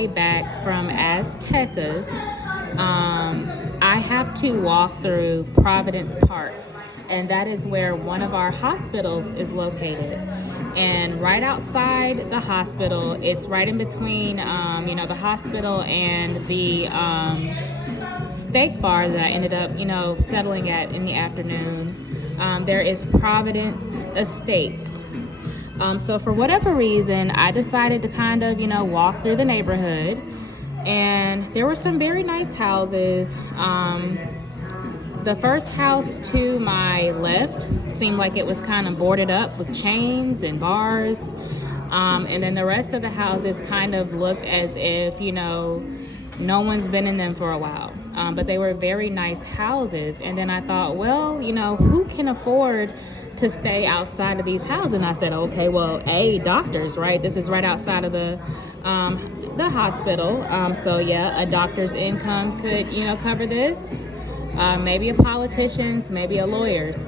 way back from Aztecas, I have to walk through Providence Park, and that is where one of our hospitals is located. And right outside the hospital, it's right in between, the hospital and the steak bar that I ended up, settling at in the afternoon. There is Providence Estates. So for whatever reason, I decided to kind of, walk through the neighborhood, and there were some very nice houses. The first house to my left seemed like it was kind of boarded up with chains and bars. And then the rest of the houses kind of looked as if, no one's been in them for a while. But they were very nice houses. And then I thought, well, who can afford to stay outside of these houses? And I said, okay, well, doctors, right? This is right outside of the hospital. So yeah, a doctor's income could, cover this. Maybe a politician's, maybe a lawyer's.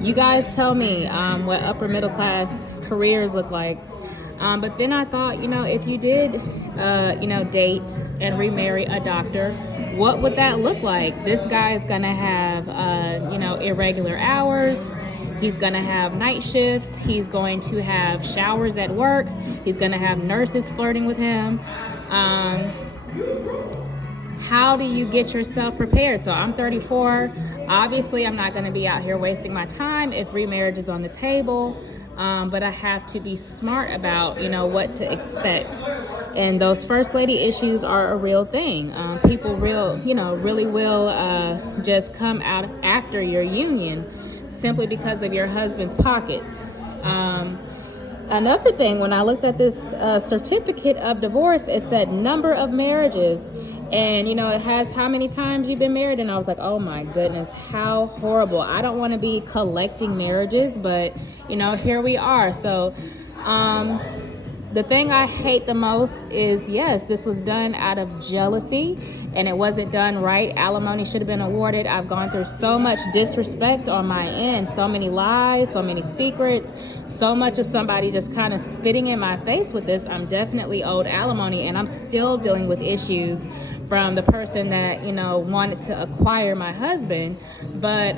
You guys tell me what upper middle class careers look like. But then I thought, if you did, date and remarry a doctor, what would that look like? This guy is going to have, irregular hours. He's going to have night shifts. He's going to have showers at work. He's going to have nurses flirting with him. How do you get yourself prepared? So I'm 34. Obviously, I'm not going to be out here wasting my time if remarriage is on the table. But I have to be smart about, what to expect. And those first lady issues are a real thing. People really will just come out after your union simply because of your husband's pockets. Another thing, when I looked at this certificate of divorce, it said number of marriages. And, it has how many times you've been married. And I was like, oh, my goodness, how horrible. I don't want to be collecting marriages, but, here we are. So the thing I hate the most is, yes, this was done out of jealousy and it wasn't done right. Alimony should have been awarded. I've gone through so much disrespect on my end, so many lies, so many secrets, so much of somebody just kind of spitting in my face with this. I'm definitely owed alimony, and I'm still dealing with issues from the person that, wanted to acquire my husband. But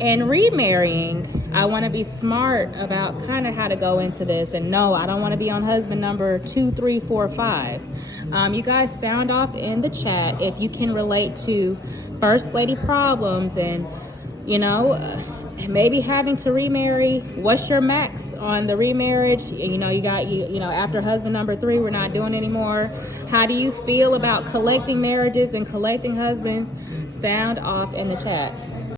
in remarrying, I want to be smart about kind of how to go into this. And no, I don't want to be on husband number 2, 3, 4, 5. You guys sound off in the chat if you can relate to first lady problems and, maybe having to remarry. What's your max on the remarriage? You got after husband number 3, we're not doing anymore. How do you feel about collecting marriages and collecting husbands? Sound off in the chat.